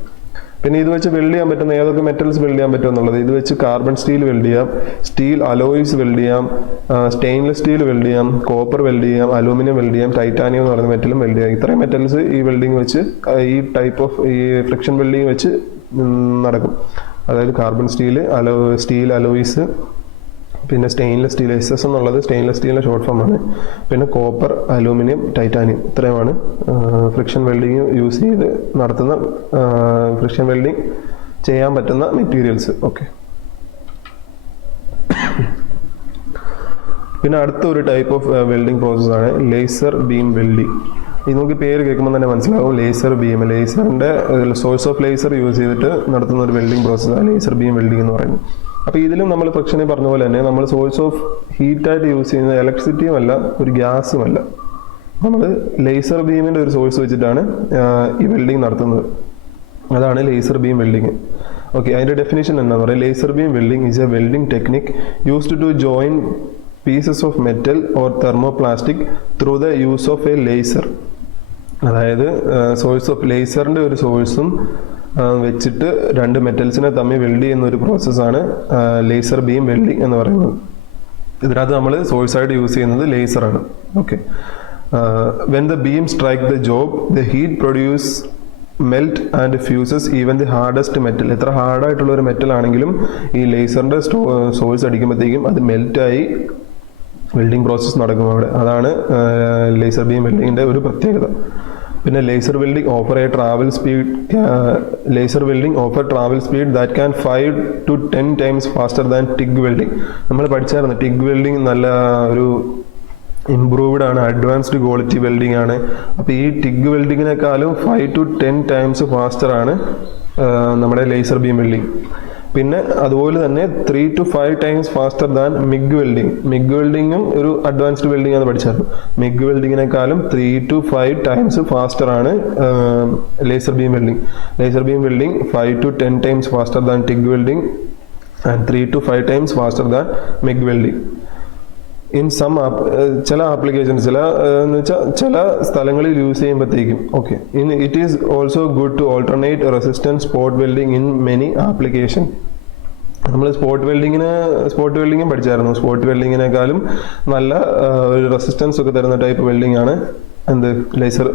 പിന്നെ ഇത് വെച്ച് വെൽഡ് ചെയ്യാൻ പറ്റുന്ന ഏതൊക്കെ മെറ്റൽസ് വെൽഡ് ചെയ്യാൻ പറ്റും എന്നുള്ളത്, ഇത് വെച്ച് കാർബൺ സ്റ്റീൽ വെൽഡ് ചെയ്യാം, സ്റ്റീൽ അലോയ്സ് വെൽഡ് ചെയ്യാം, സ്റ്റെയിൻലെസ് സ്റ്റീൽ വെൽഡ് ചെയ്യാം, കോപ്പർ വെൽഡ് ചെയ്യാം, അലൂമിനിയം വെൽഡ് ചെയ്യാം, ടൈറ്റാനിയം എന്ന് പറയുന്ന മെറ്റലും വെൽഡ് ചെയ്യാം. ഇത്രയും മെറ്റൽസ് ഈ വെൽഡിങ് വെച്ച്, ഈ ടൈപ്പ് ഓഫ് ഈ ഫ്രിക്ഷൻ വെൽഡിങ് വെച്ച് നടക്കും. അതായത് കാർബൺ സ്റ്റീൽ അലോയ്സ്, പിന്നെ സ്റ്റെയിൻലെസ് സ്റ്റീൽ, SS എന്നുള്ളത് സ്റ്റെയിൻലെസ് സ്റ്റീലിൻ്റെ ഷോർട്ട് ഫോമാണ്. പിന്നെ കോപ്പർ, അലൂമിനിയം, ടൈറ്റാനിയം, ഇത്രയുമാണ് ഫ്രിക്ഷൻ വെൽഡിങ് യൂസ് ചെയ്ത് നടത്തുന്ന ഫ്രിക്ഷൻ വെൽഡിങ് ചെയ്യാൻ പറ്റുന്ന മെറ്റീരിയൽസ്. ഓക്കെ, പിന്നെ അടുത്ത ഒരു ടൈപ്പ് ഓഫ് വെൽഡിങ് പ്രോസസ്സാണ് ലേസർ ബീം വെൽഡിങ്. ഇത് നമുക്ക് പേര് കേൾക്കുമ്പോൾ തന്നെ മനസ്സിലാവും, ലേസർ ബീം. ലേസറിൻ്റെ സോഴ്സ് ഓഫ് ലേസർ യൂസ് ചെയ്തിട്ട് നടത്തുന്ന ഒരു വെൽഡിംഗ് പ്രോസസ്സാണ് ലേസർ ബീം വെൽഡിംഗ് എന്ന് പറയുന്നത്. അപ്പോൾ ഇതിലും നമ്മൾ ഫ്രിക്ഷനെ പറഞ്ഞ പോലെ തന്നെ നമ്മൾ സോഴ്സ് ഓഫ് ഹീറ്റായിട്ട് യൂസ് ചെയ്യുന്നത് ഇലക്ട്രിസിറ്റിയും അല്ല, ഒരു ഗ്യാസും അല്ല. നമ്മൾ ലേസർ ബീമിൻ്റെ ഒരു സോഴ്സ് വെച്ചിട്ടാണ് ഈ വെൽഡിംഗ് നടത്തുന്നത്. അതാണ് ലേസർ ബീം വെൽഡിങ്. ഓക്കെ, അതിൻ്റെ ഡെഫിനേഷൻ എന്താണെന്ന് പറയുക, laser beam welding is a welding technique used to join pieces of metal or thermoplastic through the use of a laser. അതായത് സോഴ്സ് ഓഫ് ലേസറിൻ്റെ ഒരു സോഴ്സും വെച്ചിട്ട് രണ്ട് മെറ്റൽസിനെ തമ്മിൽ വെൽഡ് ചെയ്യുന്ന ഒരു പ്രോസസ്സാണ് ലേസർ ബീം വെൽഡിംഗ് എന്ന് പറയുന്നത്. ഇതിനകത്ത് നമ്മൾ സോഴ്സായിട്ട് യൂസ് ചെയ്യുന്നത് ലേസറാണ്. Okay, when the beam strike the job the heat produce melt and fuses even the hardest metal. എത്ര ഹാർഡായിട്ടുള്ള ഒരു മെറ്റൽ ആണെങ്കിലും ഈ ലേസറിൻ്റെ സോഴ്സ് അടിക്കുമ്പോഴത്തേക്കും അത് മെൽറ്റായി വെൽഡിംഗ് പ്രോസസ്സ് നടക്കും അവിടെ. അതാണ് ലേസർ ബീം വെൽഡിങ്ങിൻ്റെ ഒരു പ്രത്യേകത. പിന്നെ laser welding offer travel speed that can 5 to 10 times faster than TIG welding. നമ്മൾ പഠിച്ചായിരുന്നു ടിഗ് വെൽഡിംഗ് നല്ല ഒരു ഇംപ്രൂവ്ഡ് ആണ്, അഡ്വാൻസ്ഡ് ക്വാളിറ്റി വെൽഡിംഗ് ആണ്. അപ്പോൾ ഈ ടിഗ് വെൽഡിങ്ങിനേക്കാളും 5 to 10 times ഫാസ്റ്റർ ആണ് നമ്മുടെ ലേസർ ബീം വെൽഡിംഗ്. പിന്നെ അതുപോലെ തന്നെ 3 to 5 times faster than MIG welding. MIG വെൽഡിങ്ങും ഒരു അഡ്വാൻസ്ഡ് വെൽഡിംഗ് ആണ് പഠിച്ചായിരുന്നു. മിഗ് വെൽഡിങ്ങിനേക്കാളും 3 to 5 times ഫാസ്റ്റർ ആണ് laser beam welding. Laser beam welding 5 to 10 times faster than TIG welding and 3 to 5 times faster than MIG welding. In some ചില applications ചില സ്ഥലങ്ങളിൽ use ചെയ്യുമ്പോഴത്തേക്കും okay. It is also good to alternate resistance spot welding in many application. നമ്മൾ spot വെൽഡിങ്ങും പഠിച്ചായിരുന്നു. Spot വെൽഡിങ്ങിനേക്കാളും നല്ല ഒരു resistance ഒക്കെ തരുന്ന type welding ആണ് എന്ത് ലേസർ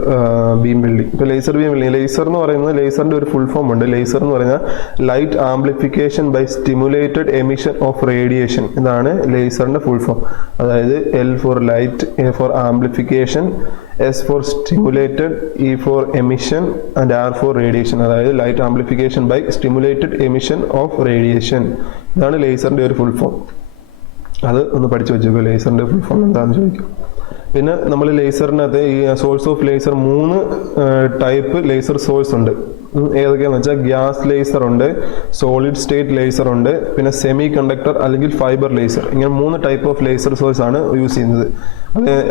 ബീം വെൽഡിംഗ്. ഇപ്പോൾ ലേസർ ബീം വെൽഡിംഗ്, ലേസർ എന്ന് പറയുന്നത് ലേസറിൻ്റെ ഒരു ഫുൾ ഫോം ഉണ്ട്. ലേസർ എന്ന് പറഞ്ഞാൽ light amplification by stimulated emission of radiation. ഇതാണ് ലേസറിൻ്റെ ഫുൾ ഫോം. അതായത് L for light, A for amplification, S for stimulated, E for emission and R for radiation. അതായത് light amplification by stimulated emission of radiation. ഇതാണ് ലേസറിൻ്റെ ഒരു full form. അത് ഒന്ന് പഠിച്ചു വെച്ചേക്കോ, ലേസറിൻ്റെ ഫുൾ ഫോം എന്താണെന്ന് ചോദിക്കും. പിന്നെ നമ്മൾ ലേസറിനകത്ത് ഈ source of laser 3 type laser source ഉണ്ട്. ഏതൊക്കെയാണെന്ന് വെച്ചാൽ ഗ്യാസ് ലേസർ ഉണ്ട്, സോളിഡ് സ്റ്റേറ്റ് ലേസർ ഉണ്ട്, പിന്നെ സെമി കണ്ടക്ടർ അല്ലെങ്കിൽ ഫൈബർ ലേസർ. ഇങ്ങനെ 3 ടൈപ്പ് ഓഫ് ലേസർ സോഴ്സ് ആണ് യൂസ് ചെയ്യുന്നത്.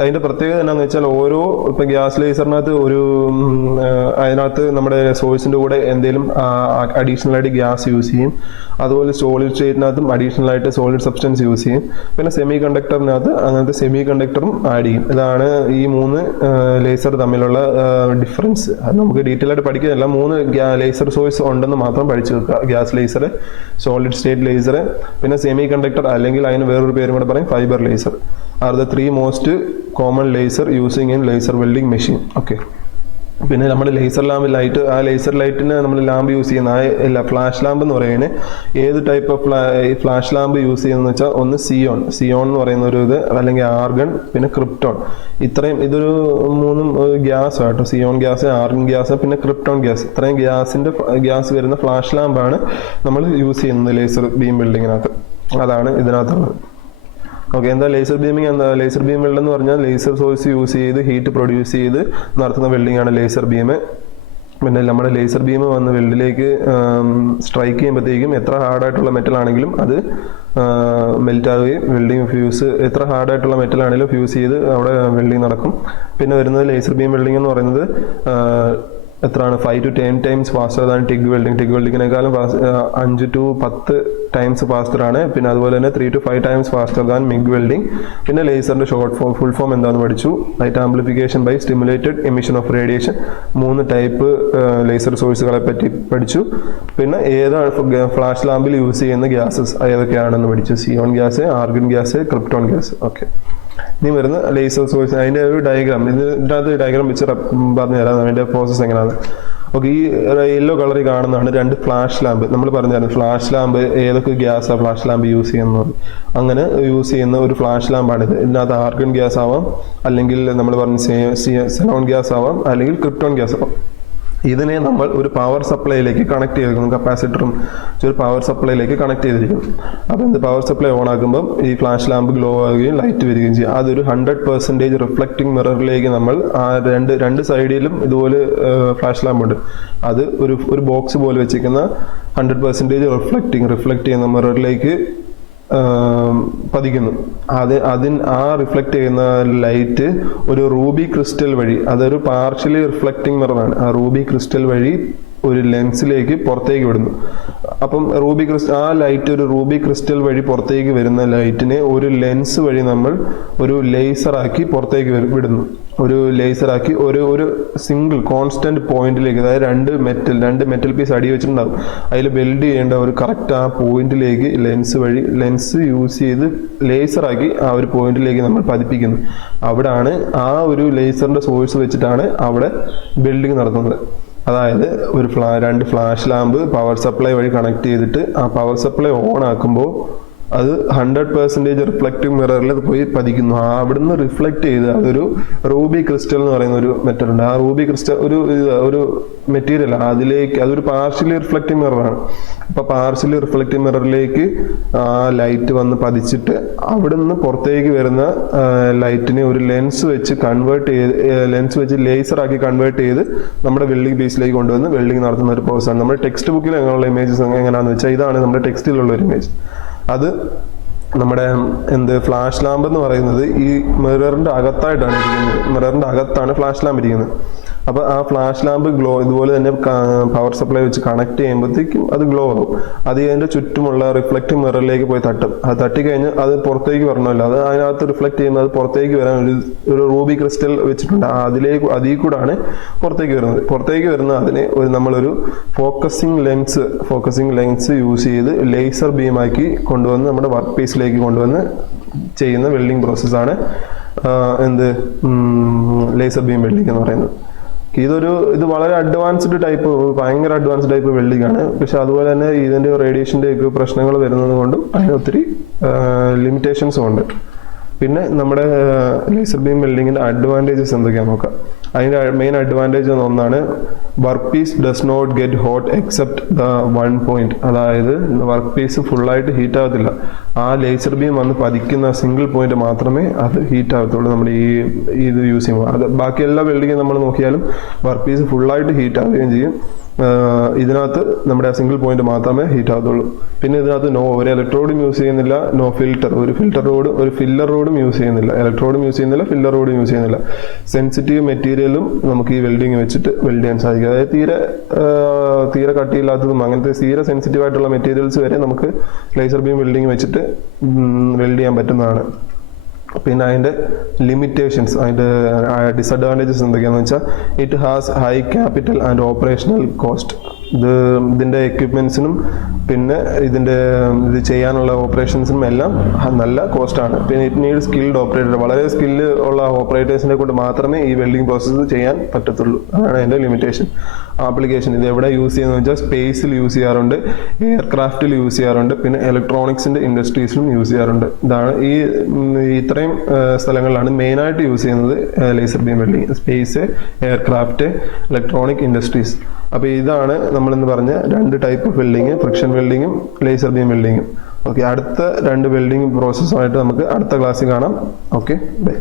അതിൻ്റെ പ്രത്യേകത എന്താണെന്ന് വെച്ചാൽ ഇപ്പം ഗ്യാസ് ലേസറിനകത്ത് അതിനകത്ത് നമ്മുടെ സോഴ്സിൻ്റെ കൂടെ എന്തെങ്കിലും അഡീഷണൽ ആയിട്ട് ഗ്യാസ് യൂസ് ചെയ്യും. അതുപോലെ സോളിഡ് സ്റ്റേറ്റിനകത്തും അഡീഷണൽ ആയിട്ട് സോളിഡ് സബ്സ്റ്റൻസ് യൂസ് ചെയ്യും. പിന്നെ സെമി കണ്ടക്ടറിനകത്ത് അങ്ങനത്തെ സെമി കണ്ടക്ടറും ആഡ് ചെയ്യും. ഇതാണ് ഈ 3 ലേസർ തമ്മിലുള്ള ഡിഫറൻസ്. അത് നമുക്ക് ഡീറ്റെയിൽ ആയിട്ട് പഠിക്കുന്നില്ല. 3 ലേസർ സോഴ്സ് ഉണ്ടെന്ന് മാത്രം പഠിച്ചു വെക്കുക. Gas laser, solid state laser, പിന്നെ സെമി കണ്ടക്ടർ അല്ലെങ്കിൽ അതിന് വേറൊരു പേരും കൂടെ പറയും fibre laser. Are the 3 most common laser using in laser welding machine. Okay, പിന്നെ നമ്മുടെ ലേസർ ലാമ്പ് ലൈറ്റ്, ആ ലേസർ ലൈറ്റിന് നമ്മൾ ലാമ്പ് യൂസ് ചെയ്യുന്ന ആ ഫ്ലാഷ് ലാമ്പ് എന്ന് പറയുന്നത് ഏത് type of flash lamp use ചെയ്യുന്നതെന്ന് വെച്ചാൽ ഒന്ന് സിയോൺ എന്ന് പറയുന്ന ഒരു ഇത്, അല്ലെങ്കിൽ ആർഗൺ, പിന്നെ ക്രിപ്റ്റോൺ. ഇതൊരു 3 ഗ്യാസ് ആട്ടോ. സിയോൺ ഗ്യാസ്, ആർഗൺ ഗ്യാസ്, പിന്നെ ക്രിപ്റ്റോൺ ഗ്യാസ്. ഇത്രയും ഗ്യാസ് വരുന്ന ഫ്ലാഷ് ലാമ്പാണ് നമ്മൾ യൂസ് ചെയ്യുന്നത് ലേസർ ബീം വെൽഡിങ്ങിനകത്ത്. അതാണ് ഇതിനകത്തുള്ളത്. ഓക്കെ, എന്താ ലേസർ ബീമിങ്? എന്താ ലേസർ ബീം വെൽഡ് എന്ന് പറഞ്ഞാൽ ലേസർ സോഴ്സ് യൂസ് ചെയ്ത് ഹീറ്റ് പ്രൊഡ്യൂസ് ചെയ്ത് നടത്തുന്ന വെൽഡിംഗ് ആണ് ലേസർ ബീം. പിന്നെ നമ്മുടെ ലേസർ ബീം വന്ന് വെൽഡിലേക്ക് സ്ട്രൈക്ക് ചെയ്യുമ്പോഴത്തേക്കും എത്ര ഹാർഡായിട്ടുള്ള മെറ്റൽ ആണെങ്കിലും അത് മെൽറ്റ് ആവുകയും വെൽഡിങ് ഫ്യൂസ്, എത്ര ഹാർഡായിട്ടുള്ള മെറ്റൽ ആണെങ്കിലും ഫ്യൂസ് ചെയ്ത് അവിടെ വെൽഡിങ് നടക്കും. പിന്നെ വരുന്നത് ലേസർ ബീം വെൽഡിംഗ് എന്ന് പറയുന്നത് എത്രയാണ് 5 to 10 times faster than TIG welding. TIG വെൽഡിങ്ങിനേക്കാളും 5 to 10 times ഫാസ്റ്റർ ആണ്. പിന്നെ അതുപോലെ തന്നെ 3 to 5 times faster than MIG welding. പിന്നെ ലേസറിന്റെ ഫുൾ ഫോം എന്താണെന്ന് പഠിച്ചു. Light amplification by stimulated emission of radiation. 3 type laser സോഴ്സുകളെ പറ്റി പഠിച്ചു. പിന്നെ ഏതാണ് ഫ്ലാഷ് ലാമ്പിൽ യൂസ് ചെയ്യുന്ന ഗ്യാസസ് ഏതൊക്കെയാണെന്ന് പഠിച്ചു. Xenon gas, argon gas, krypton gas. Okay, ഇനി വരുന്ന ലേസർ സോഴ്സ്, അതിൻ്റെ ഒരു ഡയഗ്രാം, ഇതിനകത്ത് ഡയഗ്രാം വെച്ച് പറഞ്ഞു തരാം അതിൻ്റെ പ്രോസസ്സ് എങ്ങനെയാണ്. ഓക്കെ, ഈ യെല്ലോ കളറിൽ കാണുന്നതാണ് 2 ഫ്ലാഷ് ലാമ്പ്. നമ്മൾ പറഞ്ഞായിരുന്നു ഫ്ലാഷ് ലാമ്പ് ഏതൊക്കെ ഗ്യാസാണ് ഫ്ലാഷ് ലാമ്പ് യൂസ് ചെയ്യുന്നത്. അങ്ങനെ യൂസ് ചെയ്യുന്ന ഒരു ഫ്ലാഷ് ലാമ്പാണിത്. ഇതിനകത്ത് ആർഗൺ ഗ്യാസ് ആവാം, അല്ലെങ്കിൽ നമ്മൾ പറഞ്ഞ സിയോൺ ഗ്യാസ് ആവാം, അല്ലെങ്കിൽ ക്രിപ്റ്റോൺ ഗ്യാസ് ആവാം. ഇതിനെ നമ്മൾ ഒരു പവർ സപ്ലൈയിലേക്ക് കണക്ട് ചെയ്തിരിക്കുന്നു. കപ്പാസിറ്ററും ഒരു പവർ സപ്ലൈയിലേക്ക് കണക്ട് ചെയ്തിരിക്കുന്നു. അപ്പോൾ എന്ത്, പവർ സപ്ലൈ ഓൺ ആക്കുമ്പോൾ ഈ ഫ്ലാഷ് ലാമ്പ് ഗ്ലോ ആവുകയും ലൈറ്റ് വരികയും ചെയ്യും. അതൊരു 100% റിഫ്ലക്റ്റിംഗ് മിററിലേക്ക് നമ്മൾ ആ രണ്ട് സൈഡിലും ഇതുപോലെ ഫ്ലാഷ് ലാമ്പ് ഉണ്ട്. അത് ഒരു ബോക്സ് പോലെ വെച്ചിരിക്കുന്ന 100% റിഫ്ലക്ട് ചെയ്യുന്ന മിററിലേക്ക് പതിക്കുന്നു. ആ റിഫ്ലക്ട് ചെയ്യുന്ന ലൈറ്റ് ഒരു റൂബി ക്രിസ്റ്റൽ വഴി, അതൊരു പാർഷ്യലി റിഫ്ലക്റ്റിംഗ് മിററാണ്, ആ റൂബി ക്രിസ്റ്റൽ വഴി ഒരു ലെൻസിലേക്ക് പുറത്തേക്ക് വിടുന്നു. അപ്പം ആ ലൈറ്റ് ഒരു റൂബി ക്രിസ്റ്റൽ വഴി പുറത്തേക്ക് വരുന്ന ലൈറ്റിനെ ഒരു ലെൻസ് വഴി നമ്മൾ ഒരു ലേസറാക്കി പുറത്തേക്ക് വിടുന്നു. ഒരു ലേസറാക്കി ഒരു സിംഗിൾ കോൺസ്റ്റന്റ് പോയിന്റിലേക്ക്, അതായത് രണ്ട് മെറ്റൽ പീസ് അടി വെച്ചിട്ടുണ്ടാവും, അതിൽ വെൽഡ് ചെയ്യേണ്ട ഒരു കറക്റ്റ് ആ പോയിന്റിലേക്ക് ലെൻസ് യൂസ് ചെയ്ത് ലേസറാക്കി ആ ഒരു പോയിന്റിലേക്ക് നമ്മൾ പതിപ്പിക്കുന്നു. അവിടാണ് ആ ഒരു ലേസറിന്റെ സോഴ്സ് വെച്ചിട്ടാണ് അവിടെ വെൽഡിങ് നടത്തുന്നത്. അതായത് ഒരു 2 ഫ്ലാഷ് ലാമ്പ് പവർ സപ്ലൈ വഴി കണക്ട് ചെയ്തിട്ട് ആ പവർ സപ്ലൈ ഓൺ ആക്കുമ്പോൾ അത് 100% റിഫ്ലക്റ്റീവ് മിററിൽ പോയി പതിക്കുന്നു. അവിടുന്ന് റിഫ്ലക്ട് ചെയ്ത് അതൊരു റൂബി ക്രിസ്റ്റൽ എന്ന് പറയുന്ന ഒരു മെറ്റൽ ഉണ്ട്. ആ റൂബി ക്രിസ്റ്റൽ ഒരു മെറ്റീരിയൽ, അതിലേക്ക് അതൊരു പാർഷ്യലി റിഫ്ലക്റ്റീവ് മിററാണ്. അപ്പൊ പാർഷ്യലി റിഫ്ലക്റ്റീവ് മിററിലേക്ക് ആ ലൈറ്റ് വന്ന് പതിച്ചിട്ട് അവിടുന്ന് പുറത്തേക്ക് വരുന്ന ലൈറ്റിനെ ഒരു ലെൻസ് വെച്ച് ലേസർ ആക്കി കൺവേർട്ട് ചെയ്ത് നമ്മുടെ വെൽഡിംഗ് പീസിലേക്ക് കൊണ്ടുവന്ന് വെൽഡിംഗ് നടത്തുന്ന ഒരു പ്രോസസ്സാണ്. നമ്മുടെ ടെക്സ്റ്റ് ബുക്കിൽ എങ്ങനെയുള്ള ഇമേജസ് എങ്ങനെയാണെന്ന് വെച്ചാൽ ഇതാണ് നമ്മുടെ ടെക്സ്റ്റിലുള്ള ഒരു ഇമേജ്. അത് നമ്മുടെ ഫ്ലാഷ് ലാമ്പ് എന്ന് പറയുന്നത് ഈ മിററിന്റെ അകത്തായിട്ടാണ് ഇരിക്കുന്നത്. മിററിന്റെ അകത്താണ് ഫ്ലാഷ് ലാമ്പ് ഇരിക്കുന്നത്. അപ്പോൾ ആ ഫ്ലാഷ് ലാമ്പ് ഗ്ലോ ഇതുപോലെ തന്നെ പവർ സപ്ലൈ വെച്ച് കണക്ട് ചെയ്യുമ്പോഴത്തേക്കും അത് ഗ്ലോ ആവും. അത് അതിന്റെ ചുറ്റുമുള്ള റിഫ്ലക്റ്റീവ് മിററിലേക്ക് പോയി തട്ടും. അത് തട്ടിക്കഴിഞ്ഞ് അത് പുറത്തേക്ക് വരണമല്ലോ, അത് അതിനകത്ത് റിഫ്ലക്ട് ചെയ്യുമ്പോൾ അത് പുറത്തേക്ക് വരാൻ ഒരു റൂബി ക്രിസ്റ്റൽ വെച്ചിട്ടുണ്ട്. അതിൽ കൂടാണ് പുറത്തേക്ക് വരുന്നത്. പുറത്തേക്ക് വരുന്ന അതിനെ നമ്മളൊരു ഫോക്കസിങ് ലെൻസ് യൂസ് ചെയ്ത് ലേസർ ബീമാക്കി കൊണ്ടുവന്ന് നമ്മുടെ വർക്ക് പീസിലേക്ക് കൊണ്ടുവന്ന് ചെയ്യുന്ന വെൽഡിംഗ് പ്രോസസ്സാണ് ലേസർ ബീം വെൽഡിംഗ് എന്ന് പറയുന്നത്. ഇത് വളരെ ഭയങ്കര അഡ്വാൻസ്ഡ് ടൈപ്പ് വെൽഡിംഗ് ആണ്. പക്ഷെ അതുപോലെ തന്നെ ഇതിന്റെ റേഡിയേഷന്റെ ഒക്കെ പ്രശ്നങ്ങൾ വരുന്നത് കൊണ്ടും അതിന് ഒത്തിരി ലിമിറ്റേഷൻസും ഉണ്ട്. പിന്നെ നമ്മുടെ ലേസർ ബീം വെൽഡിങ്ങിന്റെ അഡ്വാൻറ്റേജസ് എന്തൊക്കെയാണെന്ന് നോക്കാം. അതിന്റെ മെയിൻ അഡ്വാൻറ്റേജ് ഒന്നാണ് work piece does not get hot except the 1 point. അതായത് വർക്ക് പീസ് ഫുള്ളായിട്ട് ഹീറ്റ് ആകത്തില്ല. ആ ലേസർ ബീം വന്ന് പതിക്കുന്ന സിംഗിൾ പോയിന്റ് മാത്രമേ അത് ഹീറ്റ് ആകത്തുള്ളൂ. നമ്മൾ ഇത് യൂസ് ചെയ്യുമ്പോൾ അത് ബാക്കി എല്ലാ വെൽഡിങ്ങും നമ്മൾ നോക്കിയാലും വർക്ക് പീസ് ഫുള്ളായിട്ട് ഹീറ്റ് ആവുകയും ചെയ്യും. ഇതിനകത്ത് നമ്മുടെ സിംഗിൾ പോയിന്റ് മാത്രമേ ഹീറ്റ് ആകത്തുള്ളൂ. പിന്നെ ഇതിനകത്ത് ഒരു ഇലക്ട്രോഡും യൂസ് ചെയ്യുന്നില്ല, ഒരു ഫില്ലർ റോഡും യൂസ് ചെയ്യുന്നില്ല. ഇലക്ട്രോഡും യൂസ് ചെയ്യുന്നില്ല, ഫില്ലർ റോഡും യൂസ് ചെയ്യുന്നില്ല. സെൻസിറ്റീവ് മെറ്റീരിയലും നമുക്ക് ഈ വെൽഡിങ് വെച്ചിട്ട് വെൽഡ് ചെയ്യാൻ സാധിക്കും. അതായത് തീരെ കട്ടിയില്ലാത്തതും അങ്ങനത്തെ തീരെ സെൻസിറ്റീവ് ആയിട്ടുള്ള മെറ്റീരിയൽസ് വരെ നമുക്ക് ലേസർ ബീം വെൽഡിങ് വെച്ചിട്ട് വെൽഡ് ചെയ്യാൻ പറ്റുന്നതാണ്. പിന്നെ അതിന്റെ ലിമിറ്റേഷൻസ്, അതിന്റെ ഡിസഡ്വാൻറ്റേജസ് എന്തൊക്കെയാണെന്ന് വെച്ചാൽ it has high capital and operational cost. ഇതിൻ്റെ എക്യുപ്മെൻസിനും പിന്നെ ഇത് ചെയ്യാനുള്ള ഓപ്പറേഷൻസിനും എല്ലാം നല്ല കോസ്റ്റാണ്. പിന്നെ ഇറ്റ് നീഡ് സ്കിൽഡ് ഓപ്പറേറ്റർ, വളരെ സ്കില്ല് ഉള്ള ഓപ്പറേറ്റേഴ്സിനെ കൊണ്ട് മാത്രമേ ഈ വെൽഡിംഗ് പ്രോസസ്സ് ചെയ്യാൻ പറ്റത്തുള്ളൂ. അതാണ് അതിൻ്റെ ലിമിറ്റേഷൻ. ആപ്ലിക്കേഷൻ ഇത് എവിടെ യൂസ് ചെയ്യുന്നത് വെച്ചാൽ സ്പേസിൽ യൂസ് ചെയ്യാറുണ്ട്, എയർക്രാഫ്റ്റിൽ യൂസ് ചെയ്യാറുണ്ട്, പിന്നെ ഇലക്ട്രോണിക്സിൻ്റെ ഇൻഡസ്ട്രീസിലും യൂസ് ചെയ്യാറുണ്ട്. ഇതാണ് ഇത്രയും സ്ഥലങ്ങളിലാണ് മെയിനായിട്ട് യൂസ് ചെയ്യുന്നത് laser beam welding. Space, aircraft, electronic industries. അപ്പോൾ ഇതാണ് നമ്മളിന്ന് പറഞ്ഞ 2 ടൈപ്പ് ഓഫ് വെൽഡിങ്, ഫ്രിക്ഷൻ വെൽഡിങ്ങും ലേസർ ബീം വെൽഡിങ്ങും. ഓക്കെ, അടുത്ത 2 വെൽഡിങ് പ്രോസസ്സുമായിട്ട് നമുക്ക് അടുത്ത ക്ലാസ്സിൽ കാണാം. Okay, by.